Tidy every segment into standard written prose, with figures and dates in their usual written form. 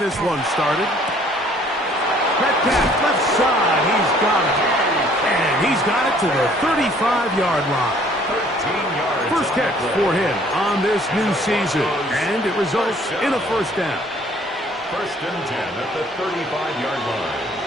this one started. Metcalf, left side. He's got it. And he's got it to the 35-yard line. 13 yards. First catch for him on this new season. And it results in a first down. First and 10 at the 35-yard line.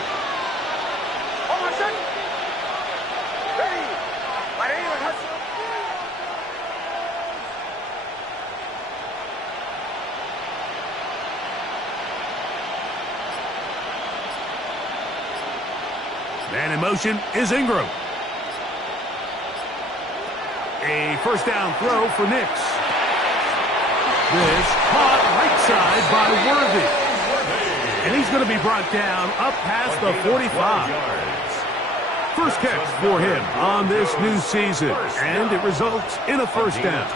Man in motion is Ingram. A first down throw for Nix. This caught right side by Worthy. And he's going to be brought down up past the 45. First catch for him on this new season. And it results in a first down.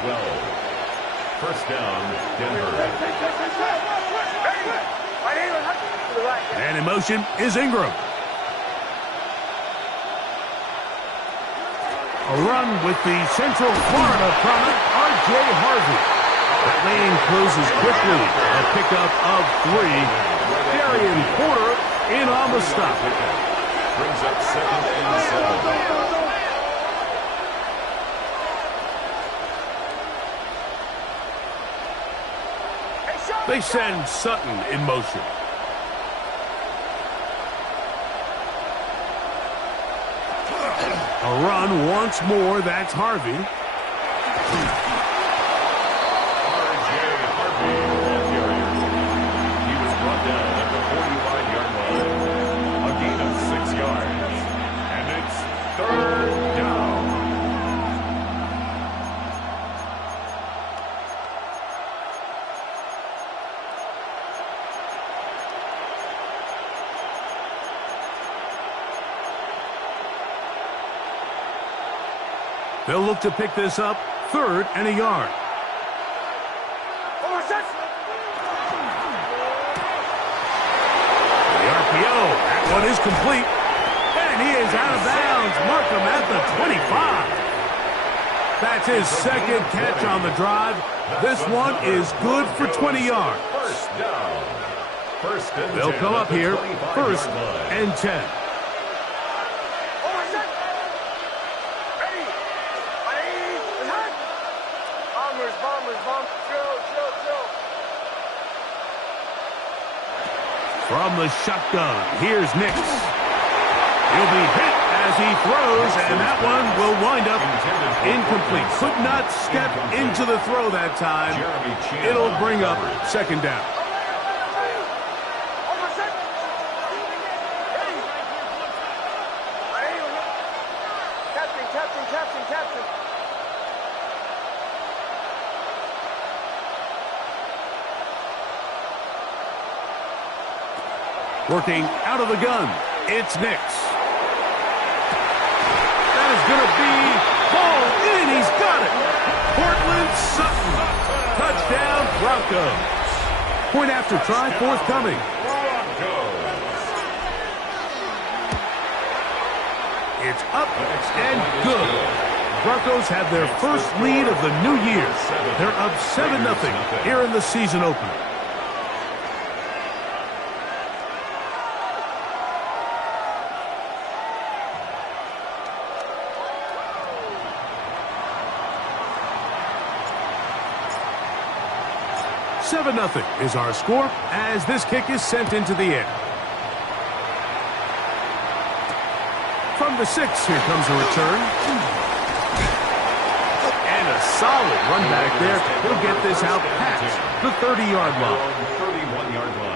First down, Denver. Man in motion is Ingram. A run with the Central Florida product, R.J. Harvey. That lane closes quickly. A pickup of 3. Darian Porter in on the stop. Brings up second and 7. They send Sutton in motion. A run once more. That's Harvey. R.J. Harvey, ball carrier. He was brought down at the 45-yard line. A gain of 6 yards. And it's third down. They'll look to pick this up, 3rd and a yard. The RPO, that one is complete. And he is out of bounds. Mark him at the 25. That's his second catch on the drive. This one is good for 20 yards. First down. First and 10. They'll come up here, 1st and 10. From the shotgun, here's Nix. He'll be hit as he throws, and that one will wind up incomplete. Could not step into the throw that time. It'll bring up second down. Working out of the gun, it's Nix. That is going to be ball in. He's got it. Portland Sutton. Touchdown, Broncos. Point after try forthcoming. It's up and good. Broncos have their first lead of the new year. They're up 7-0 here in the season opener. Nothing is our score as this kick is sent into the air. From the 6, here comes a return. And a solid run back there. He'll get this out past the 30-yard line. 31-yard line.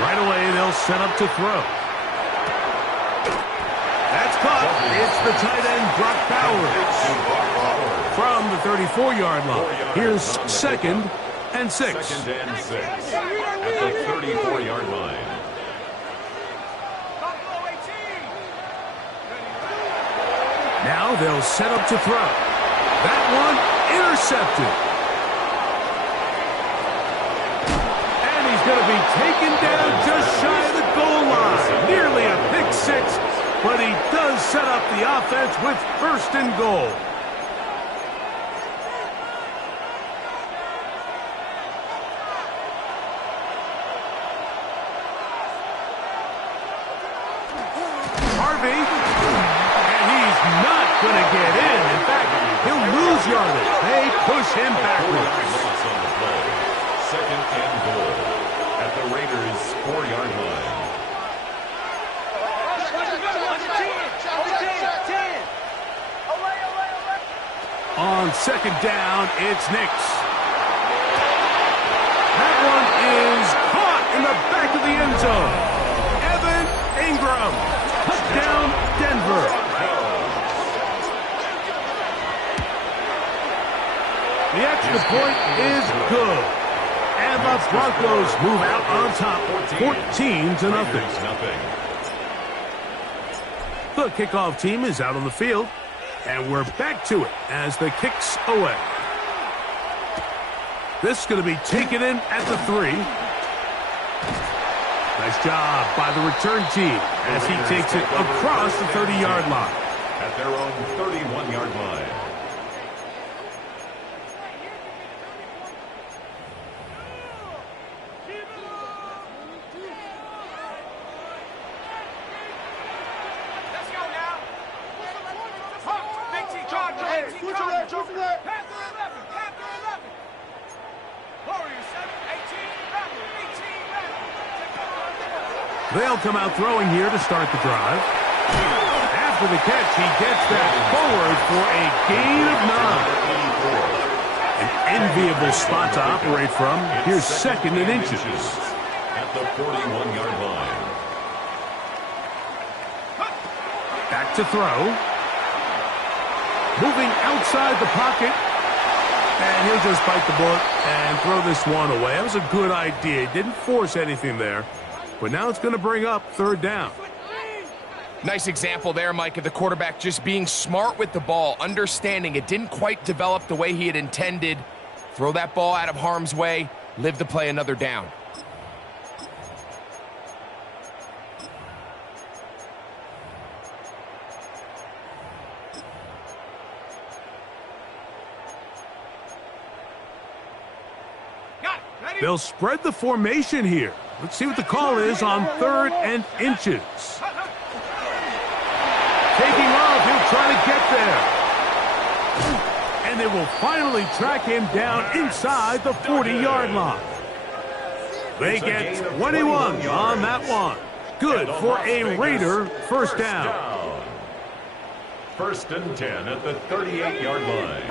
Right away, they'll set up to throw. the tight end, Brock Bowers. From the 34-yard line. Here's 2nd and 6. 2nd and 6 at the 34-yard line. Now they'll set up to throw. That one intercepted. And he's going to be taken down just shy of the goal line. Nearly a pick 6, but he does set up the offense with 1st and goal. Going to get in. In fact, he'll lose yardage. They push him backwards. Loss on the play. 2nd and goal at the Raiders' 4-yard line. On 2nd down, it's Nix. That one is caught in the back of the end zone. Evan Ingram. Touchdown, Denver. The extra point is good. And the Broncos move out on top, 14-0. The kickoff team is out on the field, and we're back to it as the kick's away. This is going to be taken in at the 3. Nice job by the return team as he takes it across the 30-yard line. At their own 31-yard line. They'll come out throwing here to start the drive. After the catch, he gets that forward for a gain of 9. An enviable spot to operate from. Here's 2nd and inches. At the 41-yard line. Back to throw. Moving outside the pocket. And he'll just bite the bullet and throw this one away. That was a good idea. Didn't force anything there. But now it's going to bring up 3rd down. Nice example there, Mike, of the quarterback just being smart with the ball, understanding it didn't quite develop the way he had intended. Throw that ball out of harm's way, live to play another down. They'll spread the formation here. Let's see what the call is on 3rd and inches. Taking off, he'll try to get there. And they will finally track him down inside the 40-yard line. They get 21 on that one. Good for a Raider 1st down. 1st and 10 at the 38-yard line.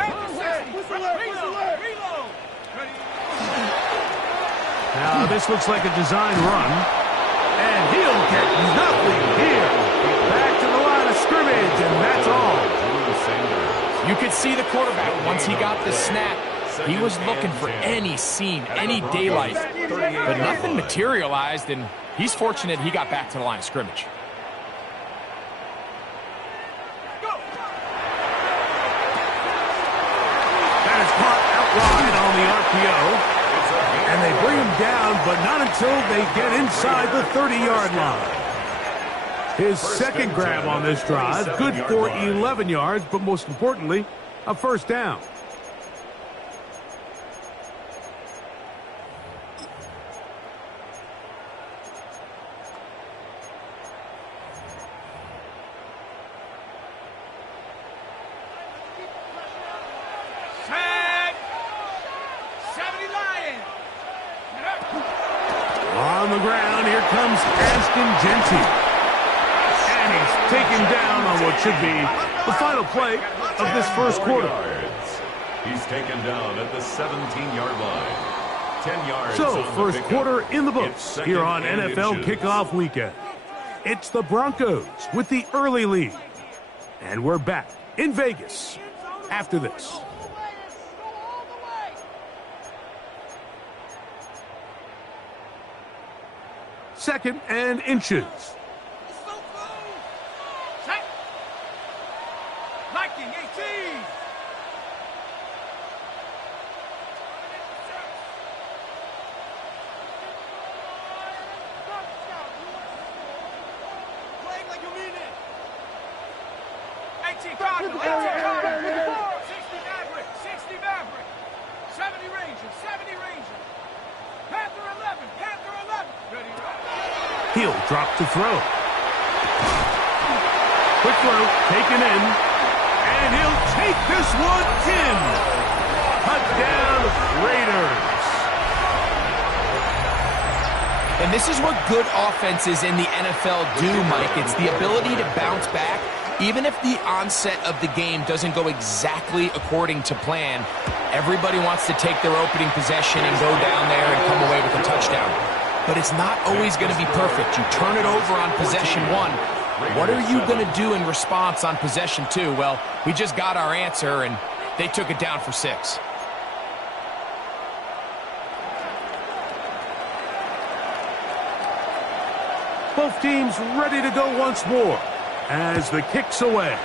Now, this looks like a design run, and he'll get nothing here. Back to the line of scrimmage, and that's all. You could see the quarterback, once he got the snap, he was looking for any seam, any daylight, but nothing materialized, and he's fortunate he got back to the line of scrimmage. That is caught out wide on the RPO. And they bring him down, but not until they get inside the 30-yard line. His 2nd grab on this drive, good for 11 yards, but most importantly, a 1st down. On the ground, here comes Ashton Jeanty. And he's taken down on what should be the final play of this 1st quarter. He's taken down at the 17-yard line. 10 yards. So, 1st quarter in the books here on NFL Kickoff Weekend. It's the Broncos with the early lead. And we're back in Vegas after this. Second and inches. Liking 18. Playing like you mean it. 18 Cardinal, 18 Cardinal. 60 Maverick, 60 Maverick. 70 Ranger, 70 Ranger. Panther 11, Panther 11. Ready, ready. He'll drop to throw. Quick throw, taken in. And he'll take this one in. Touchdown, Raiders. And this is what good offenses in the NFL do, Mike. It's the ability to bounce back. Even if the onset of the game doesn't go exactly according to plan, everybody wants to take their opening possession and go down there and come away with a touchdown. But it's not always going to be perfect. You turn it over on possession one. What are you going to do in response on possession two? Well, we just got our answer, and they took it down for 6. Both teams ready to go once more as the kick's away.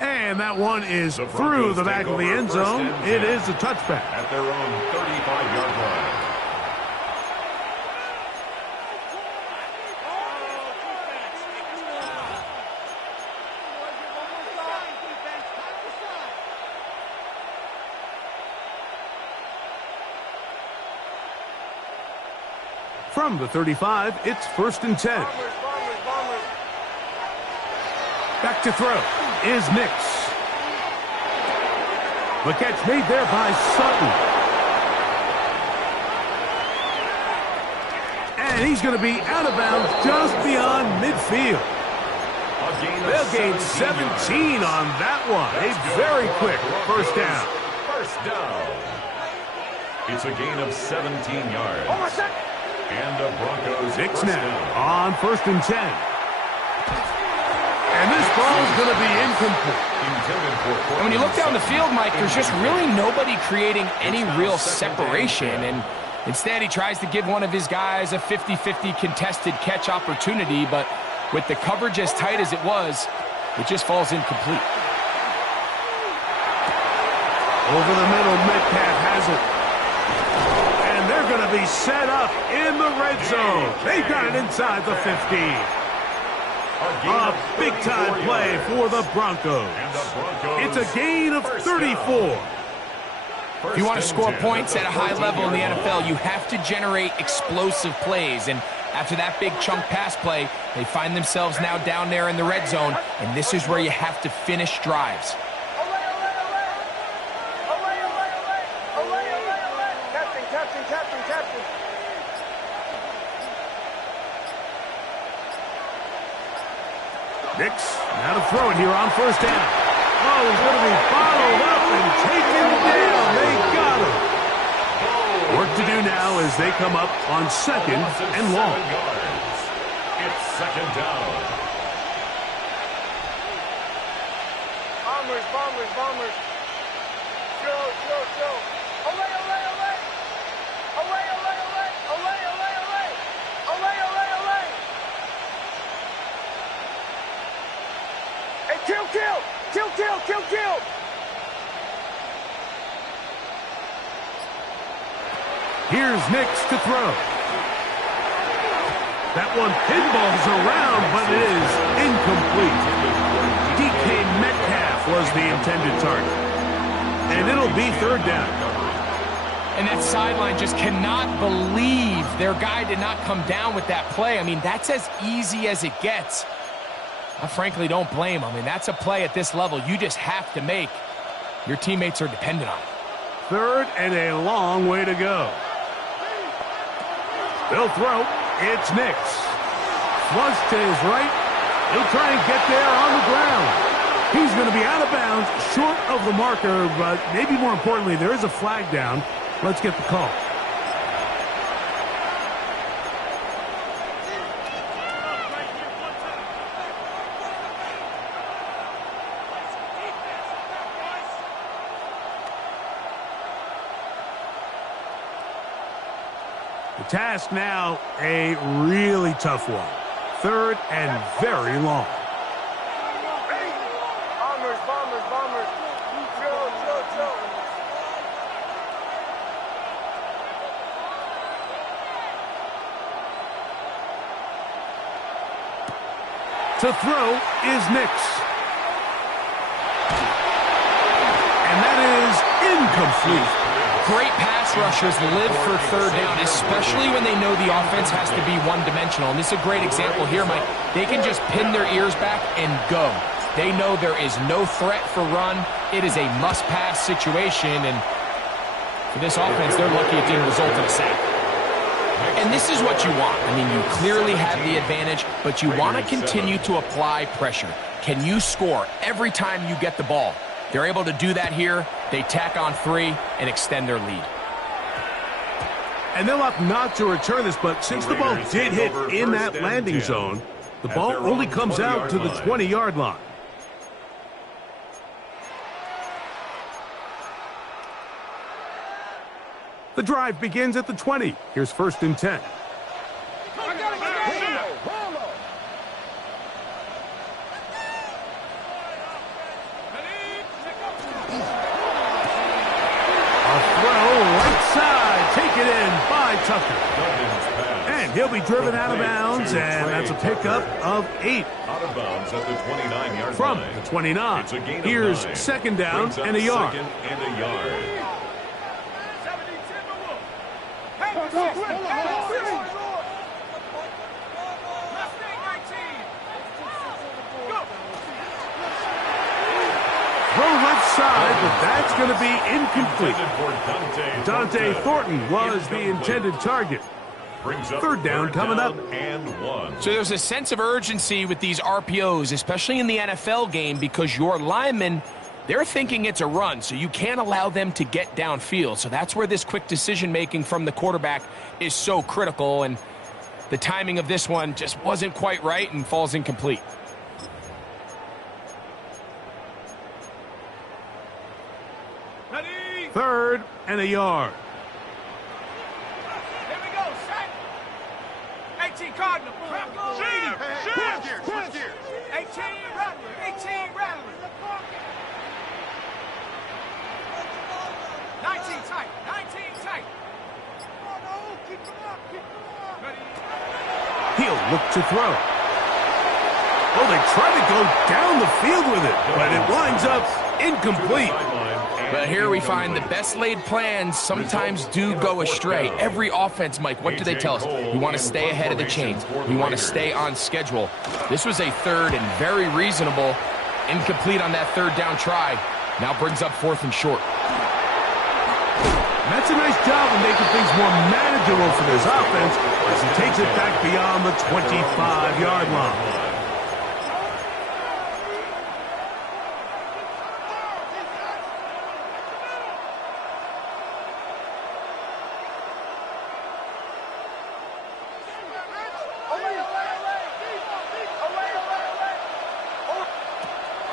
And that one is through the back of the end zone. It is a touchback. At their own 35-yard line. From the 35, it's 1st and 10. Back to throw is Nix. The catch made there by Sutton. And he's going to be out of bounds just beyond midfield. They'll gain 17 on that one. A very quick first down. First down. It's a gain of 17 yards. And the Broncos Nix first now down. on 1st and 10. And this ball is going to be incomplete. And when you look down the field, Mike, there's just really nobody creating any real separation. And instead, he tries to give one of his guys a 50-50 contested catch opportunity. But with the coverage as tight as it was, it just falls incomplete. Over the middle, Metcalf has it. And they're going to be set up in the red zone. They've got it inside the 15. A big-time play for the Broncos. It's a gain of 34. If you want to score points at a high level in the NFL, you have to generate explosive plays. And after that big chunk pass play, they find themselves now down there in the red zone. And this is where you have to finish drives. Nix now to throw it here on first down. Oh, he's going to be followed up and taken down. They got him. Work to do now as they come up on 2nd and long. It's 2nd down. Bombers. Chill. Olay. Hey, kill. Here's Nix to throw. That one pinballs around, but it is incomplete. DK Metcalf was the intended target. And it'll be 3rd down. And that sideline just cannot believe their guy did not come down with that play. I mean, that's as easy as it gets. I frankly don't blame him. I mean, that's a play at this level you just have to make. Your teammates are dependent on it. 3rd and a long way to go. They'll throw. It's Nix. Flush to his right. He'll try and get there on the ground. He's going to be out of bounds, short of the marker, but maybe more importantly, there is a flag down. Let's get the call. The task now, a really tough one. 3rd and very long. Bombers. Chill. To throw is Nix. And that is incomplete. Great pass rushers live for 3rd down, especially when they know the offense has to be one-dimensional. And this is a great example here, Mike. They can just pin their ears back and go. They know there is no threat for run. It is a must-pass situation, and for this offense, they're lucky it didn't result in a sack. And this is what you want. I mean, you clearly have the advantage, but you want to continue to apply pressure. Can you score every time you get the ball? They're able to do that here. They tack on 3 and extend their lead. And they'll opt not to return this, but since the ball did hit in that landing zone, the ball only comes out to the 20-yard line. The drive begins at the 20. Here's 1st and 10. Take it in by Tucker. And he'll be driven out of bounds, and that's a pickup of 8. Out of bounds at the 29-yard From line. the 29. It's a gain of Here's 9. 2nd down and a yard. 2nd and a yard. 70 Timberwolves. Mustang 19. Go. Throw left side, but that's going to be incomplete. Dante Thornton was the intended target. 3rd down coming up. And 1. So there's a sense of urgency with these RPOs, especially in the NFL game, because your linemen, they're thinking it's a run, so you can't allow them to get downfield. So that's where this quick decision-making from the quarterback is so critical, and the timing of this one just wasn't quite right and falls incomplete. Ready. 3rd and a yard. Here we go, set. 18 Cardinal. Switch gear. 18 Rattler. 19 tight. Ready. He'll look to throw. Oh, they try to go down the field with it, but it winds up incomplete. But here we find the best laid plans sometimes do go astray. Every offense, Mike, what do they tell us? We want to stay ahead of the chains. We want to stay on schedule. This was a 3rd and very reasonable. Incomplete on that 3rd down try. Now brings up 4th and short. That's a nice job of making things more manageable for this offense as he takes it back beyond the 25-yard line.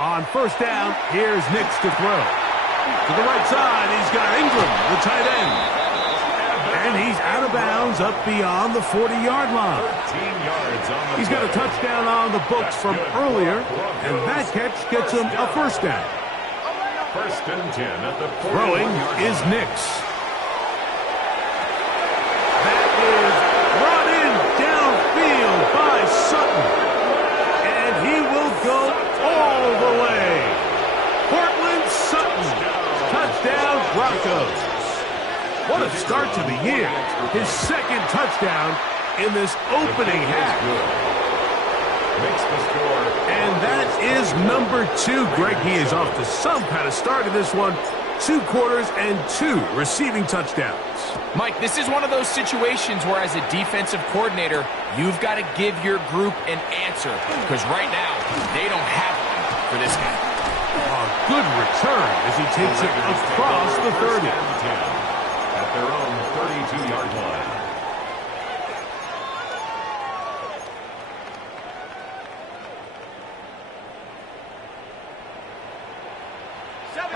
On 1st down, here's Nix to throw. To the right side, he's got Ingram, the tight end. And he's out of bounds up beyond the 40-yard line. 13 yards on the He's got a touchdown on the books from earlier, and that catch gets him a 1st down. 1st and 10 at the 41-yard Throwing line. is Nix. That is brought in downfield by Sutton. And he will go all the way. Portland Sutton. Touchdown Broncos. What a start to the year. His 2nd touchdown in this opening half. Makes the score. And that is number 2. Greg, he is off to some kind of start in this one. 2 quarters and 2 receiving touchdowns. Mike, this is one of those situations where as a defensive coordinator, you've got to give your group an answer, because right now, they don't have one for this guy. A good return as he takes it across the 30. At their own 32-yard line. Jam.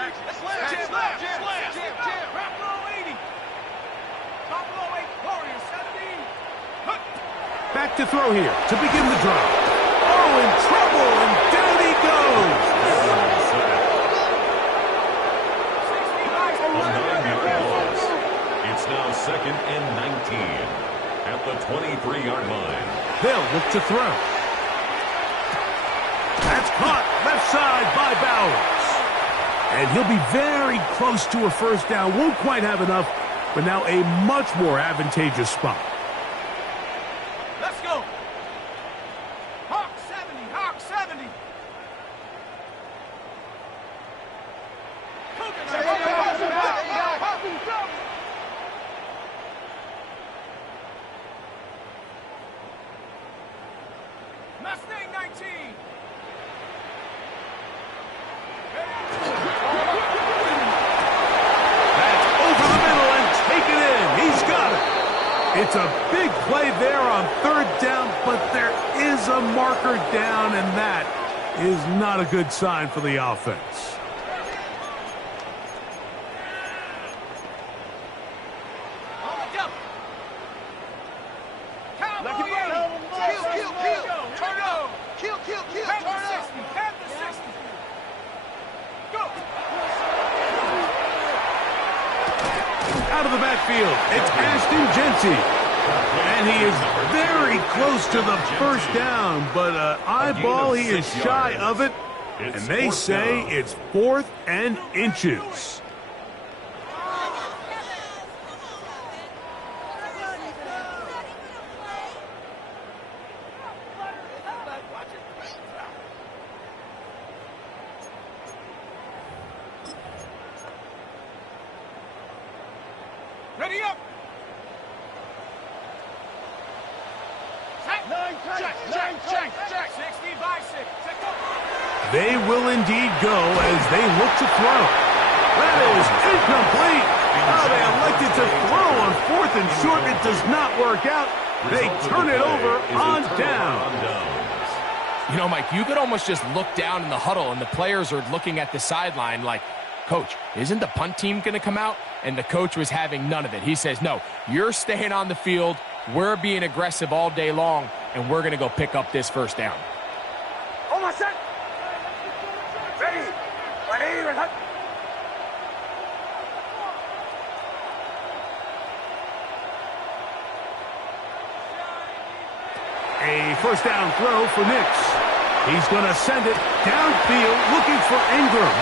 Top below 8, Warriors 70. to throw here to begin the drive. Oh, in trouble, and down he goes. A 9-yard loss. It's now 2nd and 19 at the 23-yard line. They'll look to throw. That's caught left side by Bowers. And he'll be very close to a first down. Won't quite have enough, but now a much more advantageous spot. Let's go. Hawk 70, Hawk 70. Mustang 19. That's over the middle and taken in. He's got it. It's a big play there on third down, but there is a marker down, and that is not a good sign for the offense. On the double. Cowboy 80. Turn over. Panther 60. Panther 60. Go. Out of the backfield, it's Ashton Genty. And he is very close to the first down, but eyeball, he is shy of it. And they say it's 4th and inches. Ready up. Check. 60 by 6. Check up. They will indeed go as they look to throw. That is incomplete. Oh, they elected to throw on 4th and short. It does not work out. They turn it over on down. You know, Mike, you could almost just look down in the huddle, and the players are looking at the sideline like, Coach, isn't the punt team going to come out? And the coach was having none of it. He says, no, you're staying on the field. We're being aggressive all day long, and we're going to go pick up this first down. Oh, my son. Ready. A first down throw for Nix. He's going to send it downfield looking for Ingram.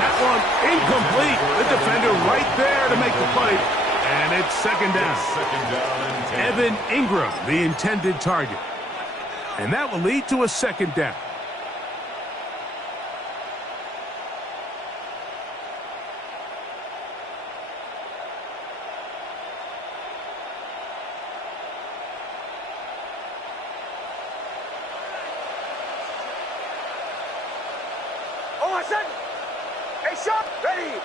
That one incomplete. The defender right there to make the play. And it's second down. Evan Ingram, the intended target. And that will lead to a second down. Oh, my son. Hey, shot. Ready.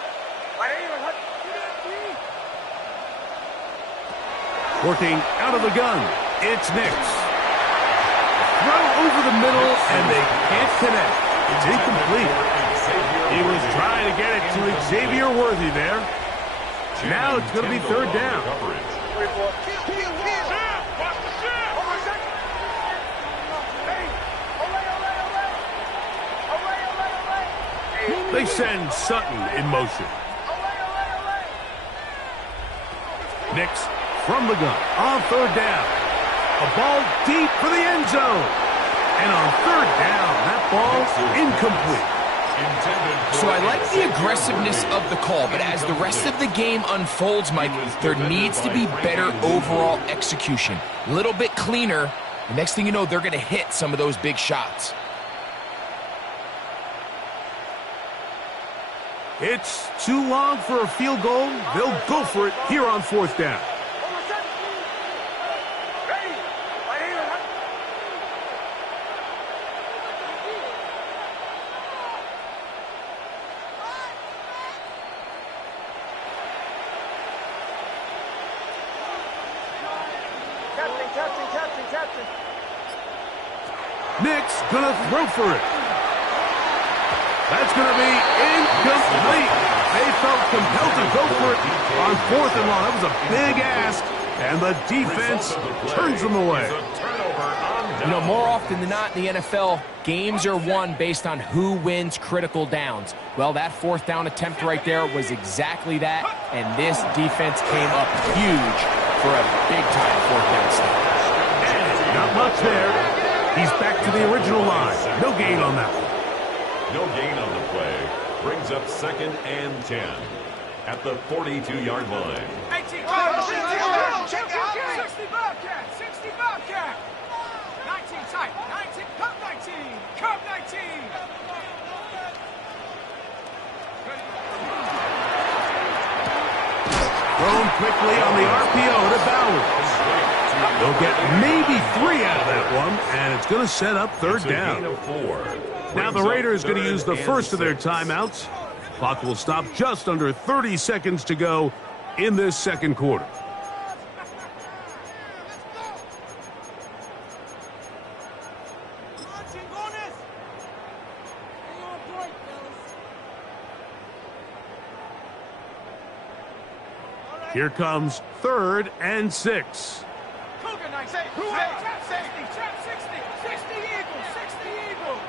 Working out of the gun, it's Nix. Throw over the middle, and they can't connect. It's incomplete. He was trying to get it to Xavier Worthy there. Now it's going to be third down. They send Sutton in motion. Nix from the gun on third down. A ball deep for the end zone. And on third down, that ball incomplete. So I like the aggressiveness of the call, but as the rest of the game unfolds, Mike, there needs to be better overall execution. A little bit cleaner. The next thing you know, they're going to hit some of those big shots. It's too long for a field goal. They'll go for it here on fourth down. Captain. Nix gonna throw for it. That's gonna be incomplete. They felt compelled to go for it on 4th and long. That was a big ask, and the defense turns them away. You know, more often than not in the NFL, games are won based on who wins critical downs. Well, that fourth down attempt right there was exactly that, and this defense came up huge for a big-time fourth down stop. And not much there. He's back to the original line. No gain on that one. No gain on the play. Brings up 2nd and 10 at the 42-yard line. 18, 60 Bobcat, 60 Bobcat. 19 tight, 19, come 19, come 19. Thrown quickly on the RPO to Bowers. They'll get maybe 3 out of that one, and it's going to set up third down. Now the Raiders going to use the first of their timeouts. Clock will stop just under 30 seconds to go in this second quarter. Here comes 3rd and 6. Cougar 9, say, trap 60, 60 Eagles, 60 Eagles.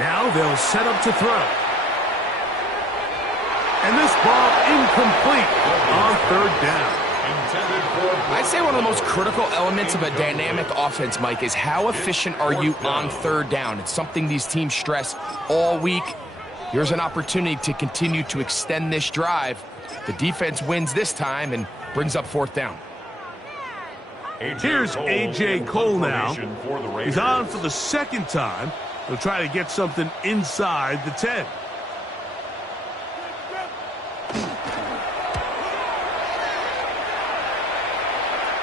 Now they'll set up to throw. And this ball incomplete on 3rd down. I'd say one of the most critical elements of a dynamic offense, Mike, is how efficient are you on 3rd down. It's something these teams stress all week. Here's an opportunity to continue to extend this drive. The defense wins this time and brings up 4th down. Here's A.J. Cole now. He's on for the 2nd time. He'll try to get something inside the 10.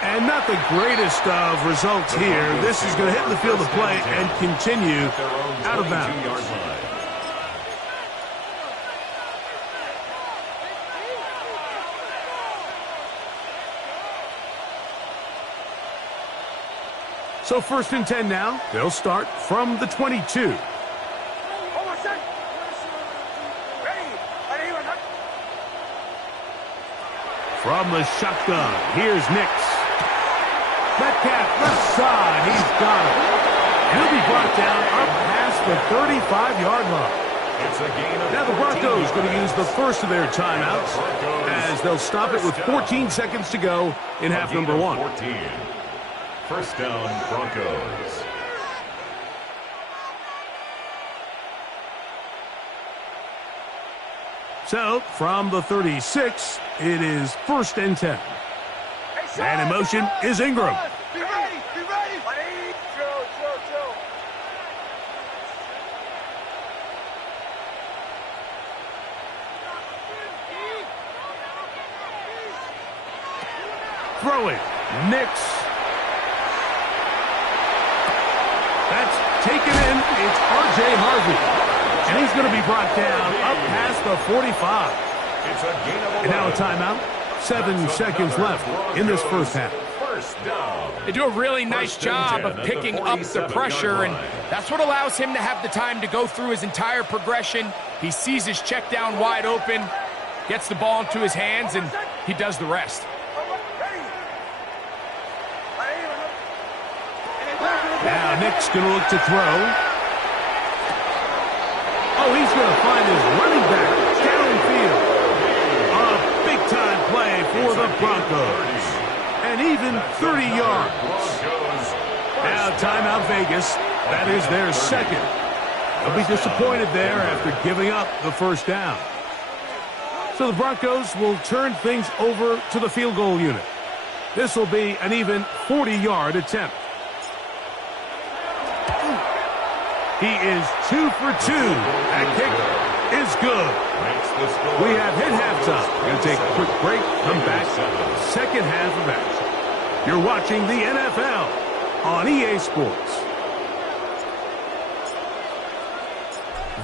And not the greatest of results here. This is going to hit the field of play and continue out of bounds. So 1st and 10 now. They'll start from the 22. From the shotgun, here's Nix. Metcalf left side, he's got it. He'll be brought down up past the 35-yard line. Now the Broncos going to use the first of their timeouts as they'll stop it with 14 seconds to go in half number 1. 1st down, Broncos. So, from the 36, it is 1st and 10. And in motion is Ingram. Be ready, be ready. Chill. Throwing, Nix. That's taken in. It's R.J. Harvey. And he's going to be brought down up past the 45. And now a timeout. 7 seconds left in this first half. They do a really nice job of picking up the pressure, and that's what allows him to have the time to go through his entire progression. He sees his check down wide open, gets the ball into his hands, and he does the rest. Now Nick's going to look to throw. Oh, he's going to find his running back downfield. A big-time play for the Broncos. And even 30 yards. Now timeout Vegas. That is their second. They'll be disappointed there after giving up the first down. So the Broncos will turn things over to the field goal unit. This will be an even 40-yard attempt. He is 2 for 2. That kick is good. We have hit halftime. We're going to take a quick break. Come back. Second half of action. You're watching the NFL on EA Sports.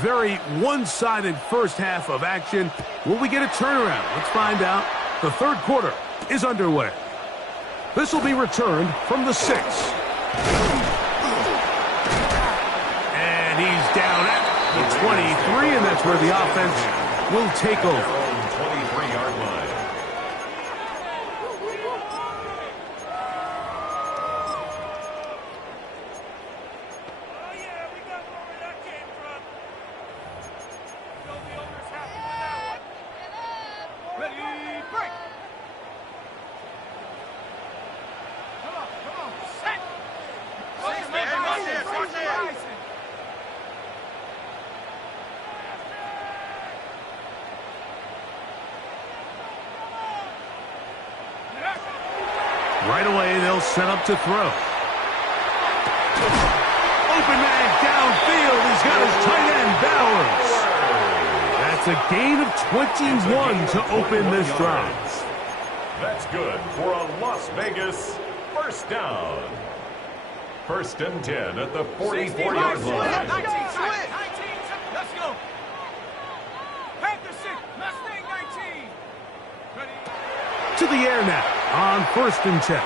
Very one-sided first half of action. Will we get a turnaround? Let's find out. The third quarter is underway. This will be returned from the 6. And he's down at the 23, and that's where the offense will take over. 23-yard line. set up to throw. Open man downfield. He's got his tight end, Bowers. That's a gain of 21 to open this drive. That's good for a Las Vegas first down. First and 10 at the 44-yard line. 19, let's go. Panther 6, Mustang 19. Ready? To the air now on first and 10.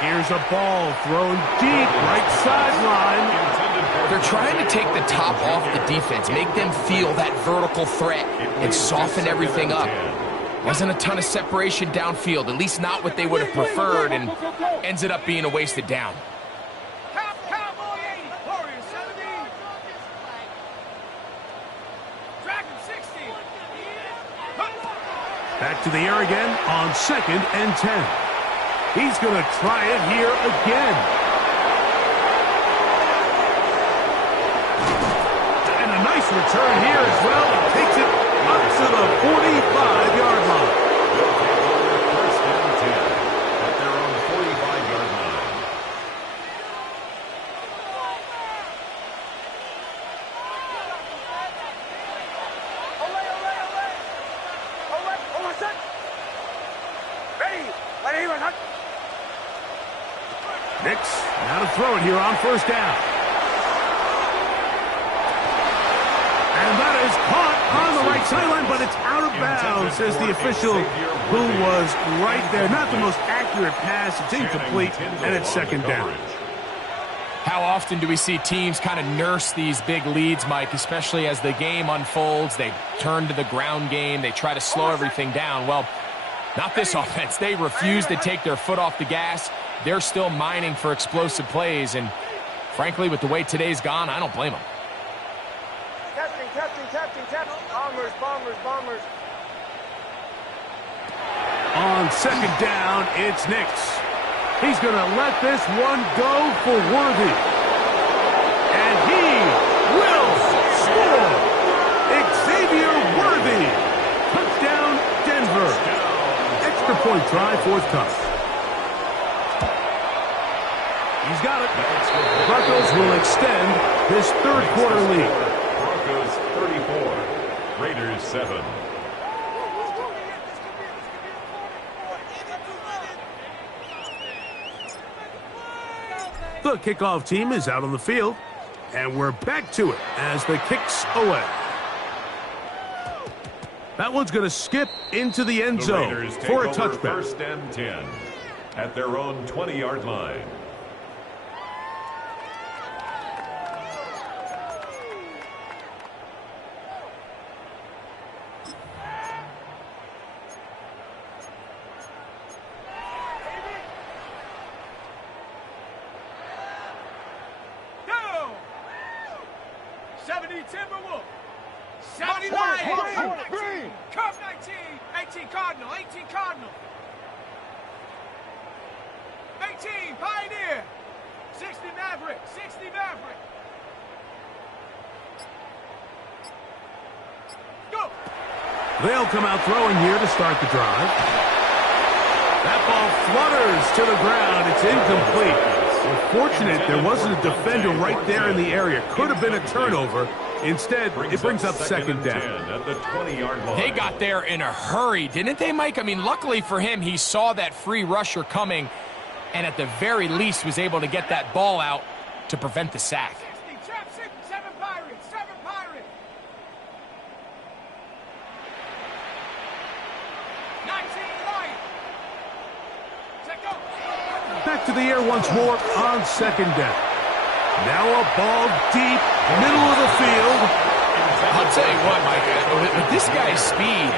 Here's a ball thrown deep, right sideline. They're trying to take the top off the defense, make them feel that vertical threat, and soften everything up. Wasn't a ton of separation downfield, at least not what they would have preferred, and ends up being a wasted down. Cowboy 80, Warriors 70. Dragon 60. Back to the air again on second and 10. He's going to try it here again. And a nice return here as well. He takes it up to the 45-yard line. First and 10 at their own 45-yard line. Nix, now to throw it here on first down. And that is caught on the right sideline, but it's out of bounds, says the official who was right there. Not the most accurate pass. It's incomplete, and it's second down. How often do we see teams kind of nurse these big leads, Mike, especially as the game unfolds? They turn to the ground game. They try to slow everything down. Well, not this offense. They refuse to take their foot off the gas. They're still mining for explosive plays, and frankly, with the way today's gone, I don't blame them. Captain. Bombers. On second down, it's Nix. He's going to let this one go for Worthy. And he will score. Xavier Worthy. Touchdown, Denver. Extra point try, fourth touch. He's got it. Broncos will extend this third quarter lead. Broncos 34, Raiders 7. The kickoff team is out on the field, and we're back to it as the kick's away. That one's going to skip into the end zone for a touchback. First and 10 at their own 20-yard line. Timberwolf. 70 Lions. Curve 19. 18 Cardinal. 18 Cardinal. 18 Pioneer. 60 Maverick. 60 Maverick. Go. They'll come out throwing here to start the drive. That ball flutters to the ground. It's incomplete. Fortunate there wasn't a defender right there in the area. Could have been a turnover. Instead, it brings up second down. At the 20-yard line. They got there in a hurry, didn't they, Mike? I mean, luckily for him, he saw that free rusher coming and at the very least was able to get that ball out to prevent the sack. 60, trap 6, 7 Pirates. 7 Pirates. 19 Lions. Set go. Back to the air once more on second down. Now a ball deep, middle of the field. I'll tell you what, Mike, with this guy's speed,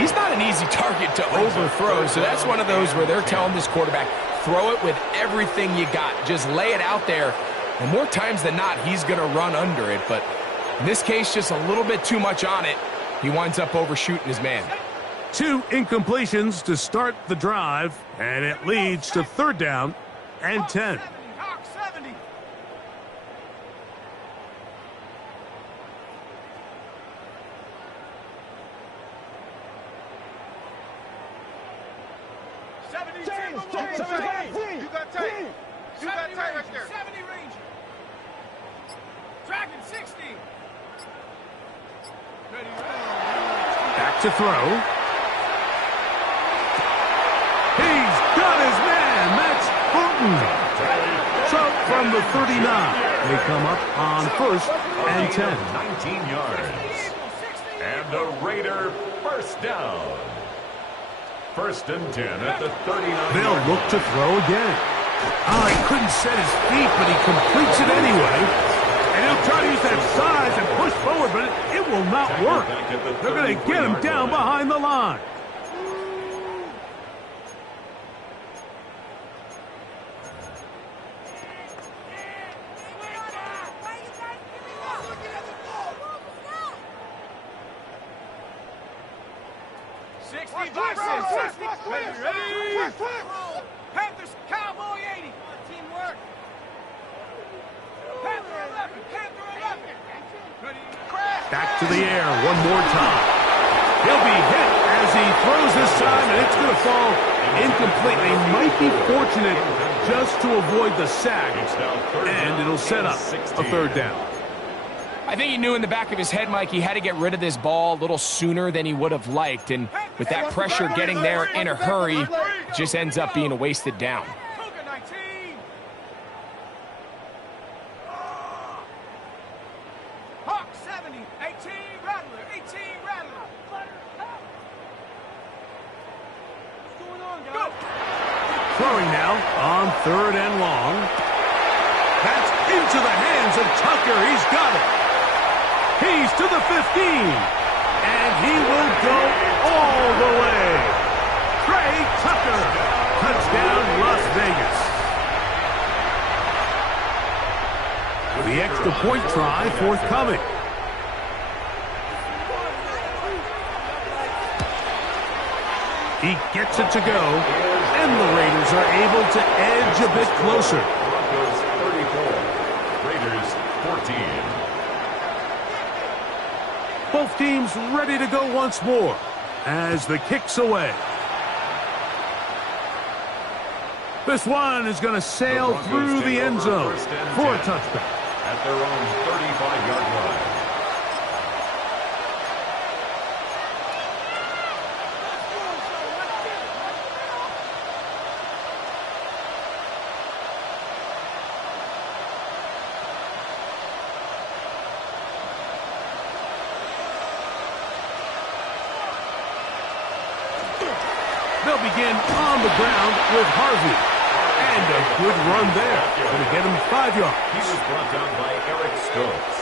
he's not an easy target to overthrow. So that's one of those where they're telling this quarterback, throw it with everything you got. Just lay it out there. And more times than not, he's going to run under it. But in this case, just a little bit too much on it. He winds up overshooting his man. 2 incompletions to start the drive, and it leads to third down and 10. Hawk 70. You got tape. Ranger, 70 Ranger. Dragon 60. Ready, Back to throw. He's got his man. That's Fulton. So from the 39, they come up on 1st and 10. 19 yards. And the Raider first down. 1st and 10 at the 39. They'll look to throw again. Oh, he couldn't set his feet, but he completes it anyway. And he'll try to use that size and push forward, but it will not work. They're going to get him down behind the line. Panthers, Cowboy 80. Teamwork. Panther 11, Panther 11. Ready, crash. Back to the air one more time. He'll be hit as he throws this time, and it's going to fall incomplete. They might be fortunate just to avoid the sack, and it'll set up a 3rd down. I think he knew in the back of his head, Mike, he had to get rid of this ball a little sooner than he would have liked. And with that pressure getting there in a hurry, it just ends up being a wasted down. Cougar 19. Hawk 70, 18 Rattler, 18 Rattler. What's going on, guys? Throwing now on 3rd and long. That's into the hands of Tucker. He's got it. He's to the 15. And he will go all the way. Trey Tucker. Touchdown, Las Vegas. With the extra point try forthcoming. He gets it to go. And the Raiders are able to edge a bit closer. Broncos 34. Raiders 14. Both teams ready to go once more as the kick's away. This one is going to sail through the end zone for a touchdown. At their own 35-yard line. They'll begin on the ground with Harvey. And a good run there. Going to get him 5 yards. He was brought down by Eric Stokes.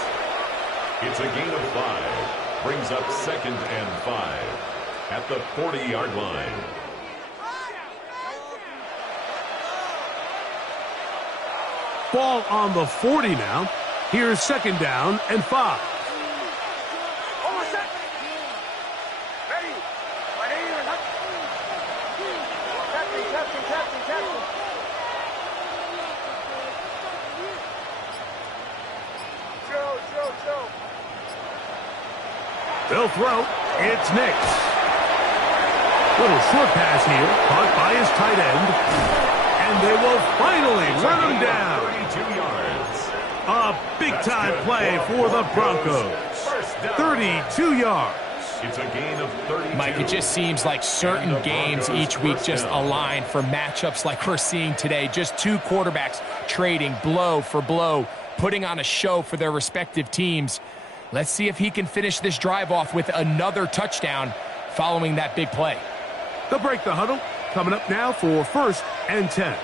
It's a gain of 5. Brings up 2nd and 5 at the 40-yard line. Ball on the 40 now. Here's 2nd down and 5. They'll throw. It's Nix. Little short pass here, caught by his tight end. And they will finally run him down. 32 yards. A big-time play for the Broncos. 32 yards. It's a gain of 32. Mike, it just seems like certain games each week just align for matchups like we're seeing today. Just two quarterbacks trading blow for blow, putting on a show for their respective teams. Let's see if he can finish this drive off with another touchdown following that big play. They'll break the huddle. Coming up now for 1st and 10.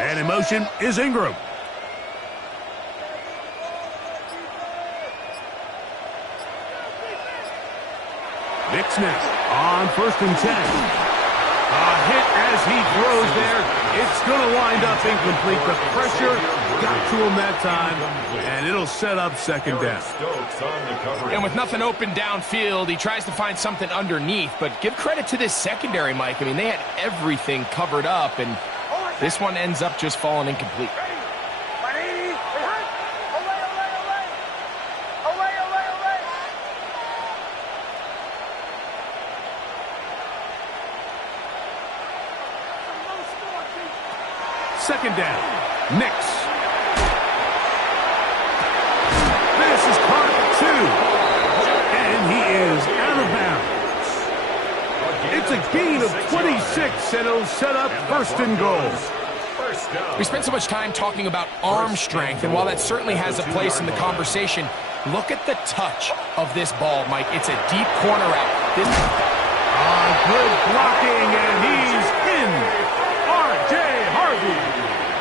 And in motion is Ingram. Nix now on 1st and 10. A hit as he throws there. It's going to wind up incomplete. The pressure got to him that time, and it'll set up 2nd down. And with nothing open downfield, he tries to find something underneath. But give credit to this secondary, Mike. I mean, they had everything covered up, and this one ends up just falling incomplete. second down. Nix. This is caught 2. And he is out of bounds. It's a gain of 26, and it'll set up first and goal. We spent so much time talking about arm strength, and while that certainly has a place in the conversation, look at the touch of this ball, Mike. It's a deep corner route. Good blocking, and he's in. R.J. Harvey.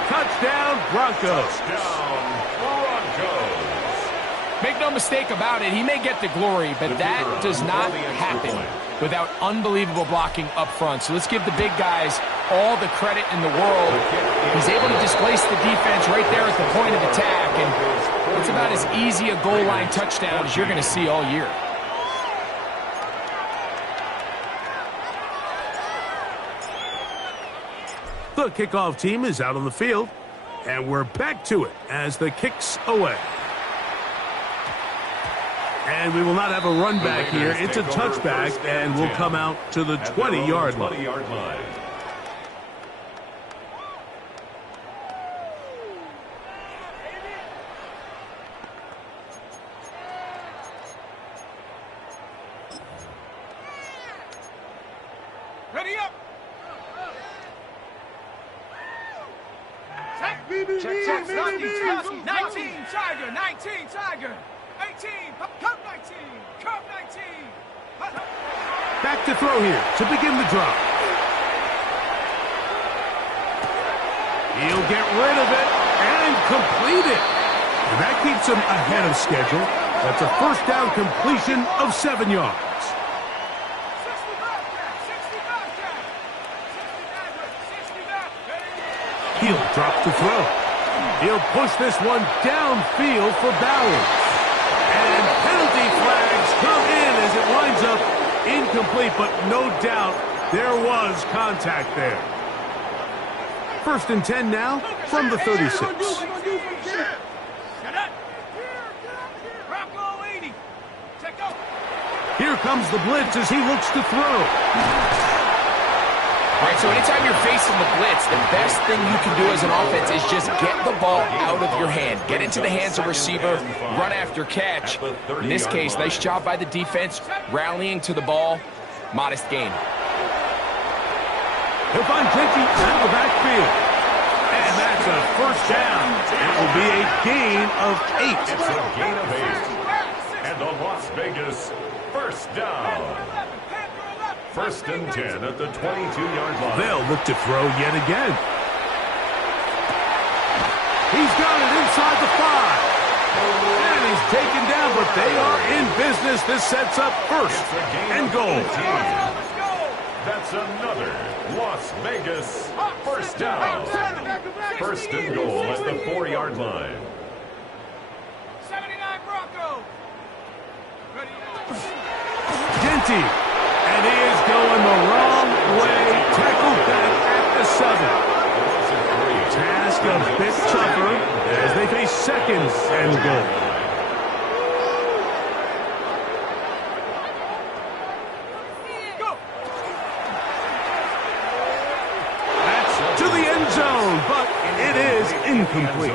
Touchdown, Broncos. Make no mistake about it, he may get the glory, but that does not happen without unbelievable blocking up front. So let's give the big guys all the credit in the world. He's able to displace the defense right there at the point of attack, and it's about as easy a goal line touchdown as you're going to see all year. The kickoff team is out on the field, and we're back to it as the kick's away. And we will not have a run back here. It's a touchback, and we'll come out to the 20-yard line. Ready up. Check. 19 Tiger, 19 Tiger. 18, come 19, come 19. Back to throw here to begin the drive. He'll get rid of it and complete it. And that keeps him ahead of schedule. That's a first down completion of 7 yards. 65. He'll drop to throw. He'll push this one downfield for Bowers. And penalty flags come in as it winds up incomplete, but no doubt there was contact there. First and 10 now from the 36. Here comes the blitz as he looks to throw. All right, so anytime you're facing the blitz, the best thing you can do as an offense is just get the ball out of your hand. Get into the hands of receiver, run after catch. In this case, nice job by the defense, rallying to the ball. Modest gain. He'll find Genty out of the backfield. And that's a first down. It will be a gain of 8. It's a gain of 8. And the Las Vegas first down. First and 10 at the 22-yard line. They'll look to throw yet again. He's got it inside the 5. And he's taken down, but they are in business. This sets up first and goal. That's another Las Vegas first down. First and goal at the 4-yard line. 79 Bronco. Genty. And he is going the wrong way. Tackled back at the 7. Task a bit tougher as they face second and goal. That's to the end zone, but it is incomplete.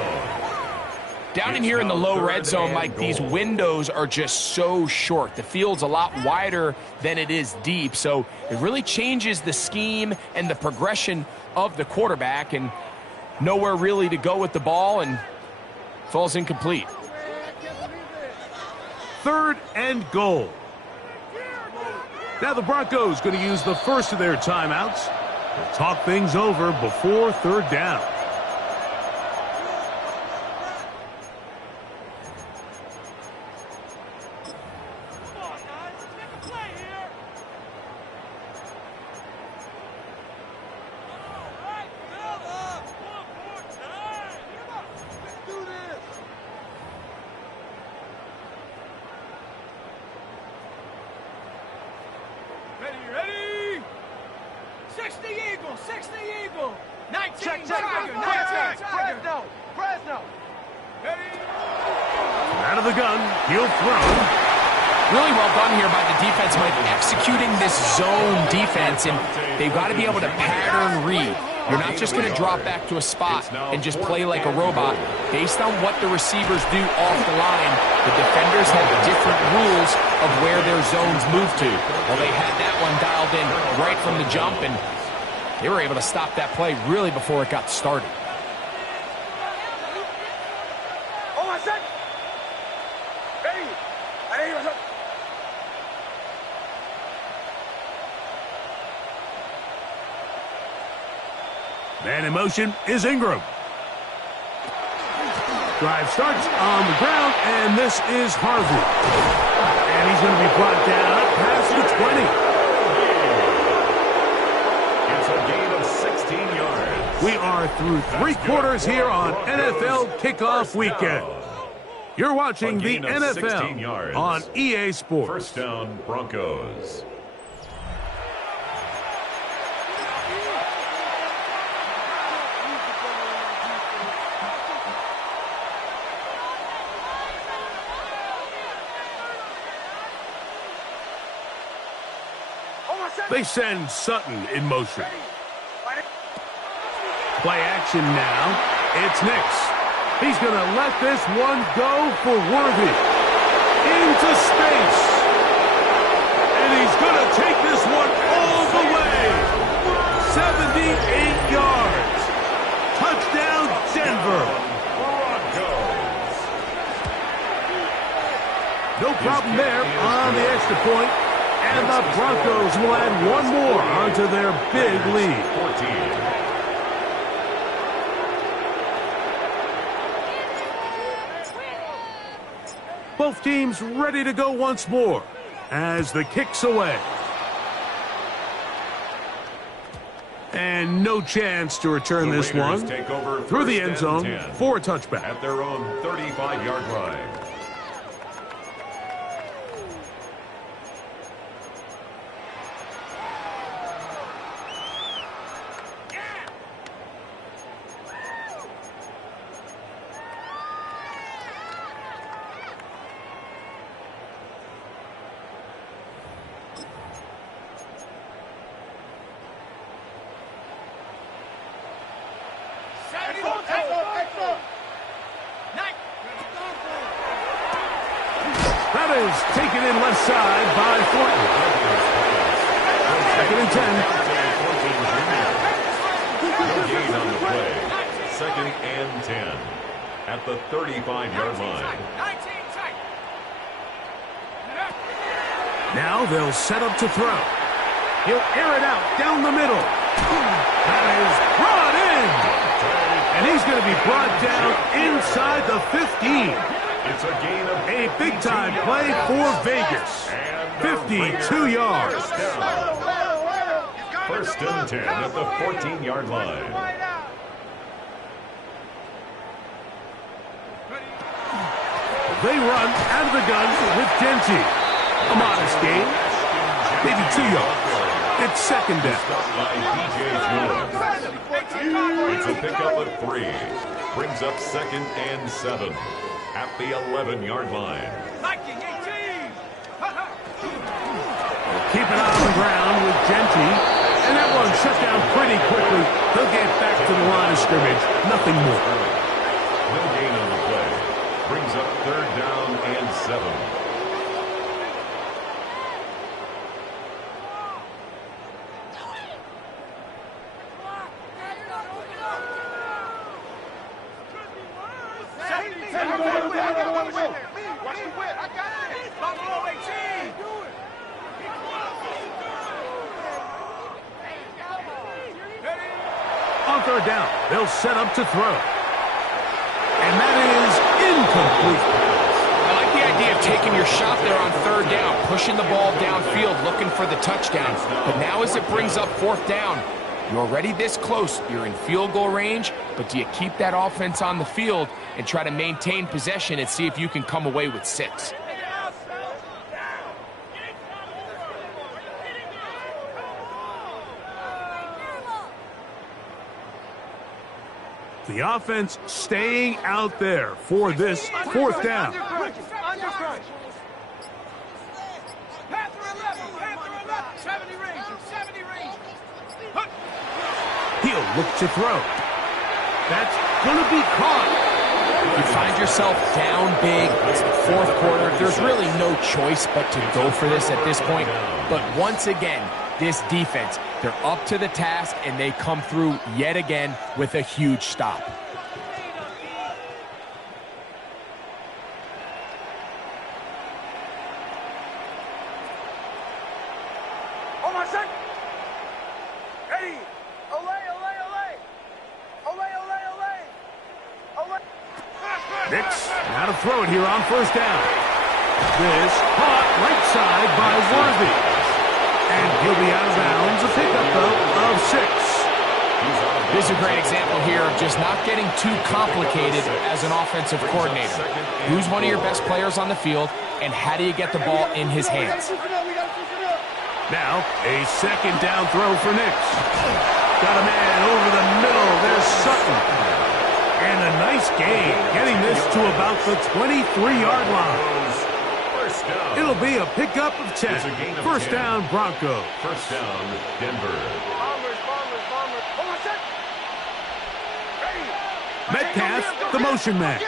Down in here in the low red zone, Mike, these windows are just so short. The field's a lot wider than it is deep, so it really changes the scheme and the progression of the quarterback, and nowhere really to go with the ball, and falls incomplete. Third and goal. Now the Broncos going to use the first of their timeouts. They'll talk things over before third down. Ready. 60 Eagle, 19 Check. Tiger, 19 Tiger. Fresno. Ready. Out of the gun, he'll throw. Really well done here by the defense, Mike, executing this zone defense, and they've got to be able to pattern read. You're not just going to drop back to a spot and just play like a robot. Based on what the receivers do off the line, the defenders have different rules of where their zones move to. Well, they had that one dialed in right from the jump, and they were able to stop that play really before it got started. Man in motion is Ingram. Drive starts on the ground, and this is Harvey. And he's going to be brought down past the 20. It's a gain of 16 yards. We are through 3 quarters here on NFL Kickoff Weekend. You're watching the NFL on EA Sports. First down, Broncos. They send Sutton in motion. Play action now. It's Nix. He's going to let this one go for Worthy. Into space. And he's going to take this one all the way. 78 yards. Touchdown, Denver. No problem there on the extra point. And the Broncos will add one more onto their big lead. 14. Both teams ready to go once more as the kick's away. And no chance to return this one through the end zone for a touchback. At their own 35-yard line. That is taken in left side by Thornton. Second and 10. No gain on the play. Second and 10 at the 35-yard line. Now they'll set up to throw. He'll air it out down the middle. That is brought in. And he's going to be brought down inside the 15. It's a gain of a big-time play for Vegas. 52 yards. First and 10 at the 14-yard line. They run out of the gun with Genty. A modest gain. Maybe 2 yards. It's second down. It's a pickup of 3. Brings up second and 7. At the 11-yard line. Keep it on the ground with Genty. And that one shut down pretty quickly. He'll get back to the line of scrimmage. Nothing more. No gain on the play. Brings up third down and 7. On third down, they'll set up to throw. And that is incomplete. I like the idea of taking your shot there on third down, pushing the ball downfield, looking for the touchdown. But now as it brings up fourth down, you're already this close. You're in field goal range, but do you keep that offense on the field and try to maintain possession and see if you can come away with 6? The offense staying out there for this fourth down. He'll look to throw. That's going to be caught. You find yourself down big. It's the fourth quarter. There's really no choice but to go for this at this point. But once again, this defense, they're up to the task, and they come through yet again with a huge stop. Hold on a sec. Ready. Olay, olay, olay. Olay, olay, olay. Olay. Nix, now to throw it here on first down. This caught right side by Worthy. And he'll be out of bounds. A pickup, though, of 6. This is a great example here of just not getting too complicated as an offensive coordinator. Who's one of your best players on the field, and how do you get the ball in his hands? Now, a second down throw for Nix. Got a man over the middle. There's Sutton. And a nice gain, getting this to about the 23-yard line. It'll be a pickup of 10. First down, Broncos. First down, Denver. Bombers, bombers, bombers. Hold on a sec. Ready. Metcalf, the motion man.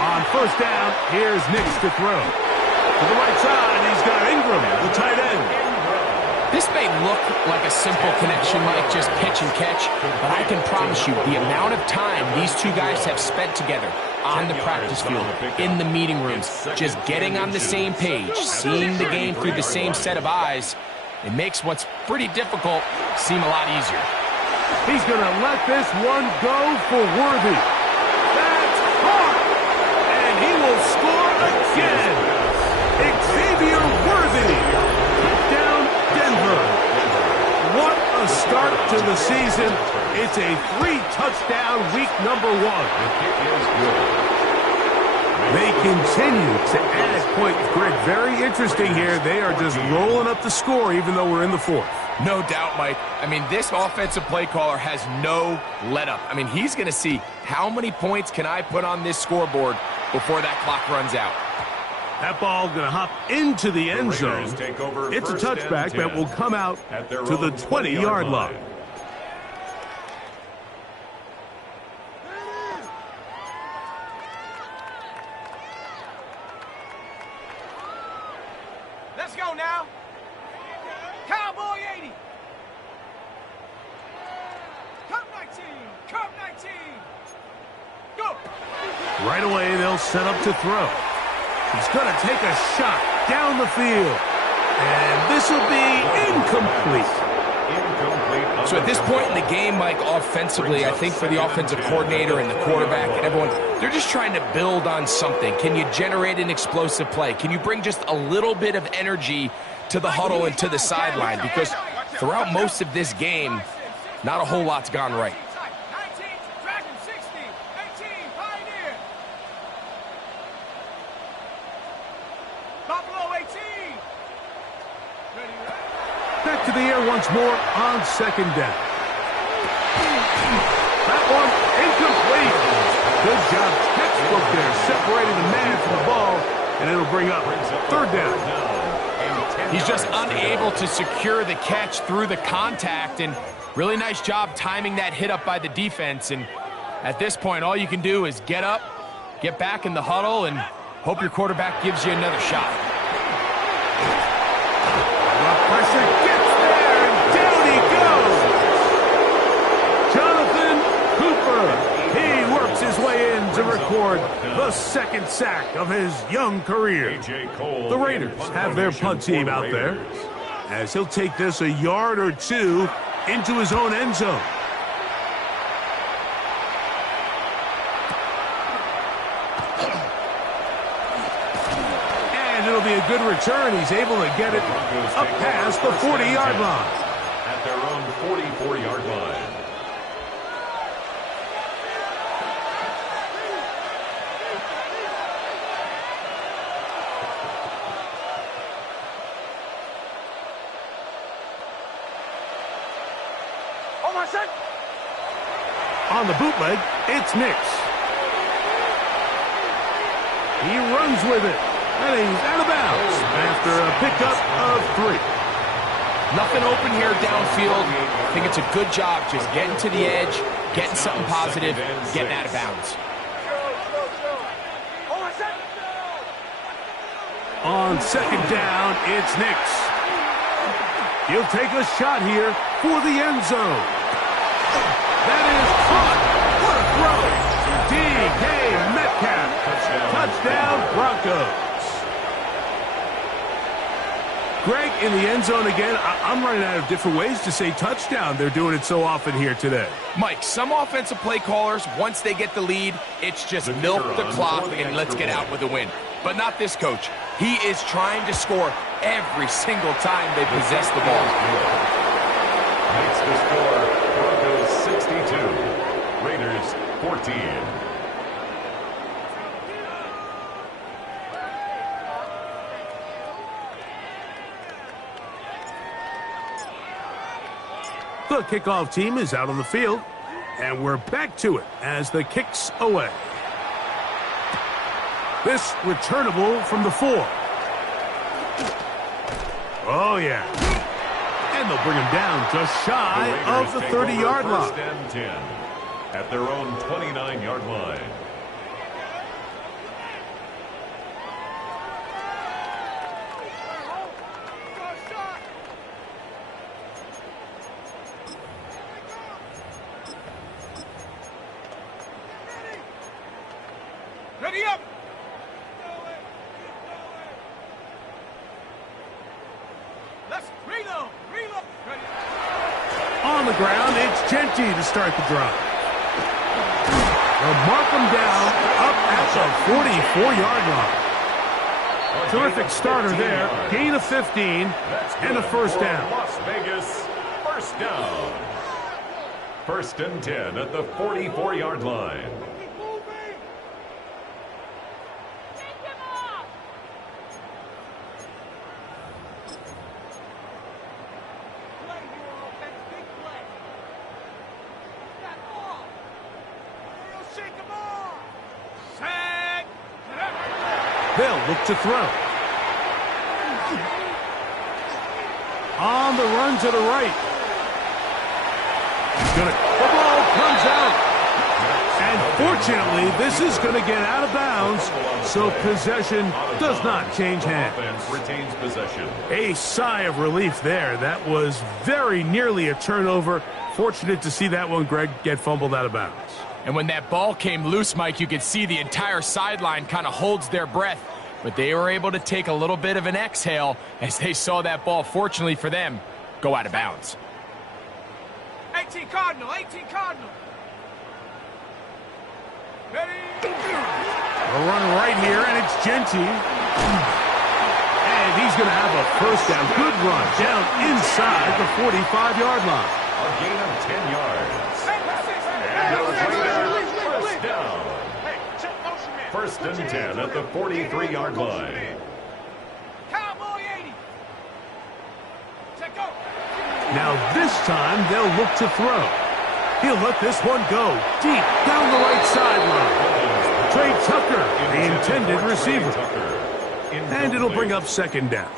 On first down, here's Nix to throw. To the right side, he's got Ingram, the tight end. This may look like a simple connection, Mike, just pitch and catch, but I can promise you the amount of time these two guys have spent together on the practice field, in the meeting rooms, just getting on the same page, seeing the game through the same set of eyes, it makes what's pretty difficult seem a lot easier. He's going to let this one go for Worthy. That's hard! And he will score again! Xavier Worthy! Touchdown, Denver. What a start to the season. It's a 3-touchdown week number 1. They continue to add points. Greg, very interesting here. They are just rolling up the score even though we're in the 4th. No doubt, Mike. I mean, this offensive play caller has no let-up. I mean, he's going to see how many points can I put on this scoreboard before that clock runs out. That ball going to hop into the end zone. It's a touchback that will come out to the 20-yard line. Let's go now. Cowboy 80. Cup 19. Cup 19. Go. Right away, they'll set up to throw. He's going to take a shot down the field. And this will be incomplete. So at this point in the game, Mike, offensively, I think for the offensive coordinator and the quarterback and everyone, they're just trying to build on something. Can you generate an explosive play? Can you bring just a little bit of energy to the huddle and to the sideline? Because throughout most of this game, not a whole lot's gone right. 19, Dragon 60, 18, Pioneer. Buffalo 18. Ready, ready. Back to the air once more on second down. That one incomplete. Good job, textbook there, separating the man from the ball, and it'll bring up third down. He's just unable to secure the catch through the contact, and really nice job timing that hit up by the defense. And at this point, all you can do is get up, get back in the huddle, and hope your quarterback gives you another shot. The pressure gets there, and down he goes. Jonathan Cooper. He works his way in to record the second sack of his young career. The Raiders have their punt team out there as he'll take this a yard or two into his own end zone. And it'll be a good return. He's able to get it up past the 40-yard line. At their own 44-yard line. On the bootleg, it's Nix. He runs with it, and he's out of bounds after a pickup of 3. Nothing open here downfield. I think it's a good job just getting to the edge, getting something positive, getting out of bounds. On second down, it's Nix. He'll take a shot here for the end zone. That is caught. What a throw. DK Metcalf. Touchdown, Broncos. Greg, in the end zone again, I'm running out of different ways to say touchdown. They're doing it so often here today. Mike, some offensive play callers, once they get the lead, it's just milk the clock and let's get out with a win. But not this coach. He is trying to score every single time they possess the ball. Makes the score Broncos 62, Raiders 14. The kickoff team is out on the field, and we're back to it as the kick's away. This returnable from the 4. Oh, yeah. And they'll bring him down just shy of the 30-yard line. First and 10 at their own 29-yard line. Ready up! Let's reload! Reload! Ready. On the ground, it's Genty to start the drive. They'll mark him down up at the 44-yard line. Terrific starter there. Gain of 15 and a first down. Las Vegas, first down. First and 10 at the 44-yard line. They'll look to throw. On the run to the right. The ball comes out. And fortunately, this is going to get out of bounds, so possession does not change hands. Offense retains possession. A sigh of relief there. That was very nearly a turnover. Fortunate to see that one, Greg, get fumbled out of bounds. And when that ball came loose, Mike, you could see the entire sideline kind of holds their breath. But they were able to take a little bit of an exhale as they saw that ball, fortunately for them, go out of bounds. 18 Cardinal, 18 Cardinal. Ready? A run right here, and it's Genty. And he's going to have a first down. Good run down inside the 45-yard line. A gain of 10 yards. And a Raiders first down. First and 10 at the 43-yard line. Cowboy 80. Check go. Now this time they'll look to throw. He'll let this one go deep down the right sideline. Trey Tucker, the intended receiver. And it'll bring up second down.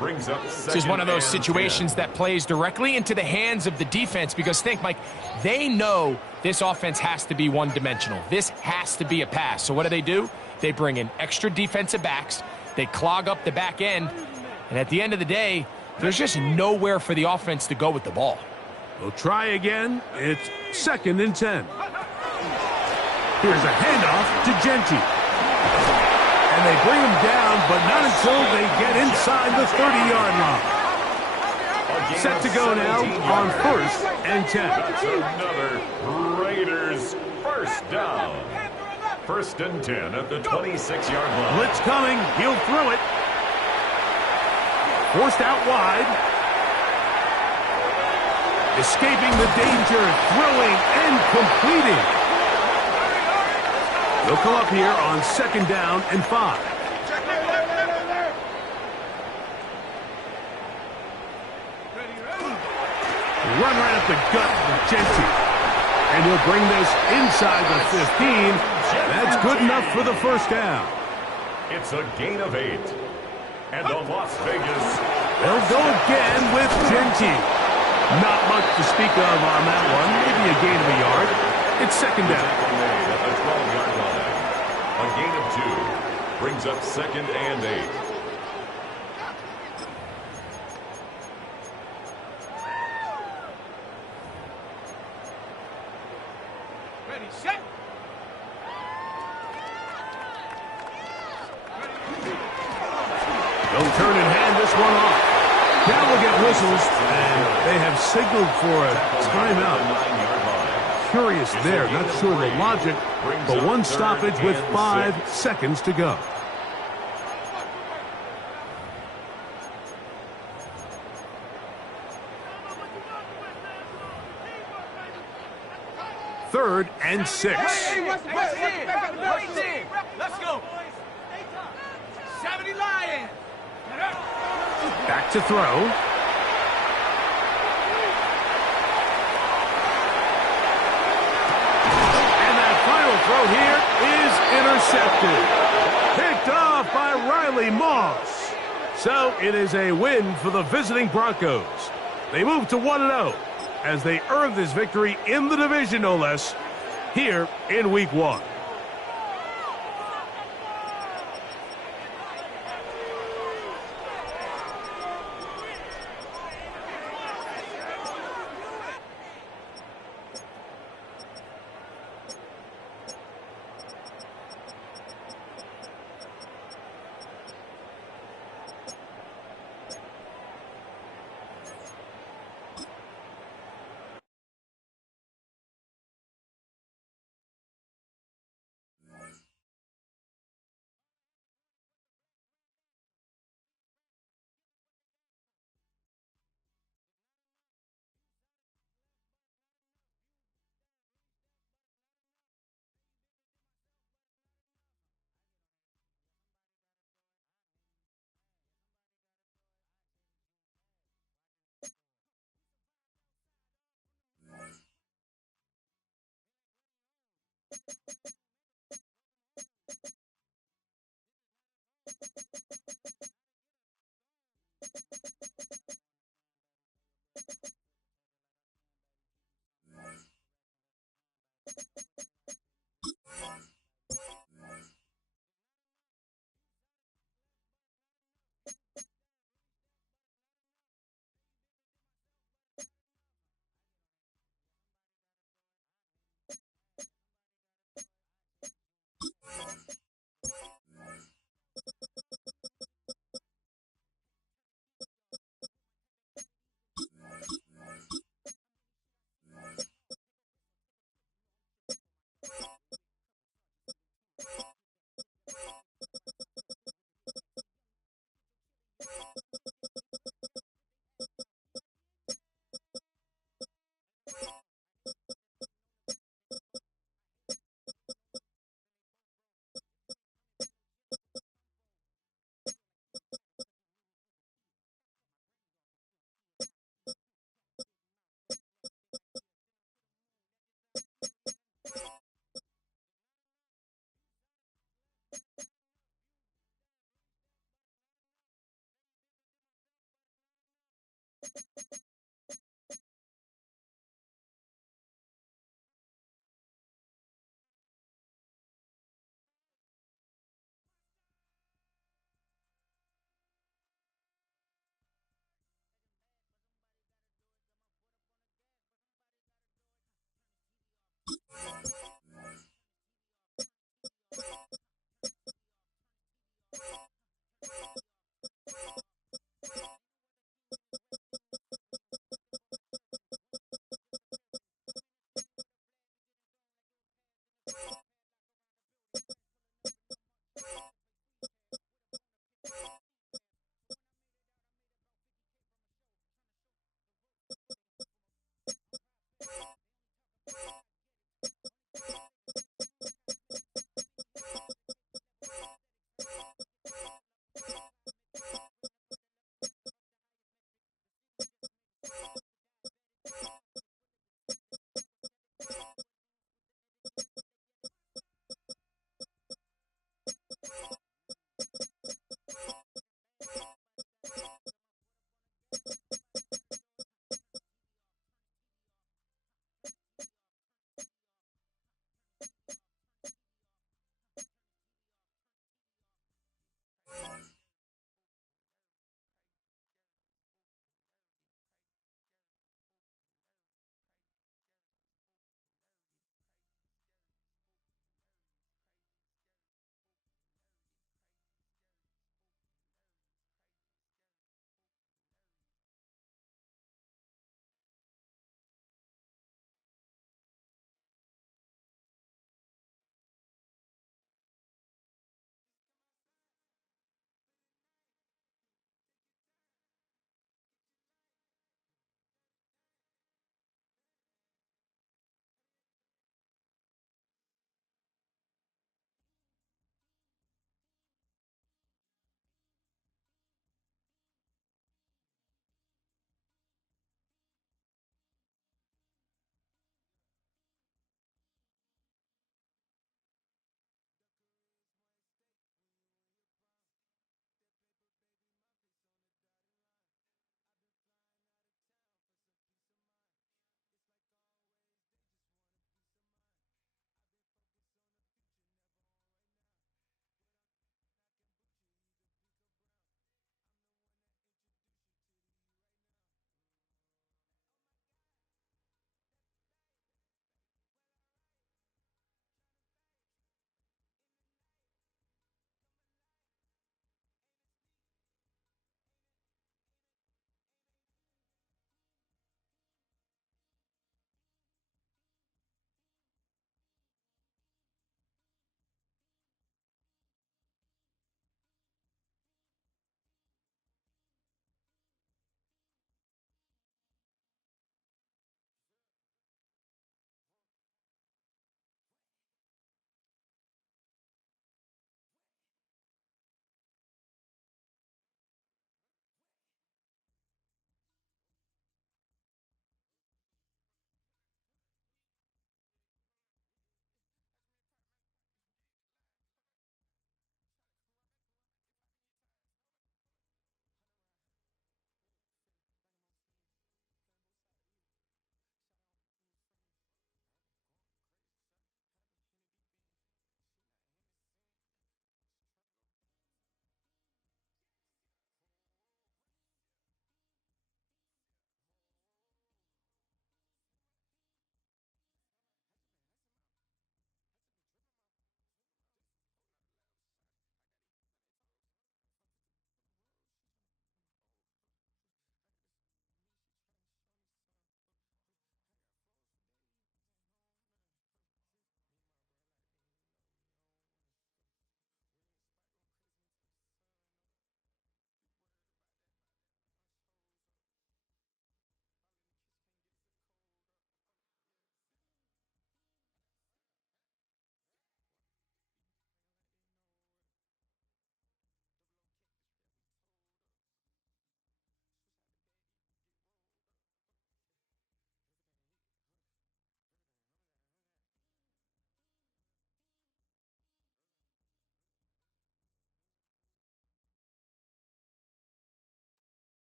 This is one of those situations that plays directly into the hands of the defense because think, Mike, they know this offense has to be one-dimensional. This has to be a pass. So what do? They bring in extra defensive backs. They clog up the back end. And at the end of the day, there's just nowhere for the offense to go with the ball. We'll try again. It's second and 10. Here's a handoff to Genty. And they bring him down, but not until they get inside the 30-yard line. Set to go now on first and 10. That's another Raiders first down. First and 10 at the 26-yard line. Blitz coming. He'll throw it. Forced out wide. Escaping the danger, throwing and completing. They'll come up here on second down and 5. Run right up the gut for Genty. And he'll bring this inside the 15. That's good enough for the first down. It's a gain of 8. And the Las Vegas They'll go again with Gentile. Not much to speak of on that one. Maybe a gain of a yard. It's second down. Made at the 12-yard line. A gain of 2 brings up 2nd and 8. Ready, set. They'll turn and hand this one off. Now we'll get whistles, and they have signaled for a timeout. 9-yard line. Curious there, not sure the logic, but one stoppage with 5 seconds to go. Third and 6. Hey, what's in? Let's go. 70 Lions. Back to throw. And that final throw here is intercepted. Picked off by Riley Moss. So it is a win for the visiting Broncos. They move to 1-0 as they earn this victory in the division, no less, here in Week 1.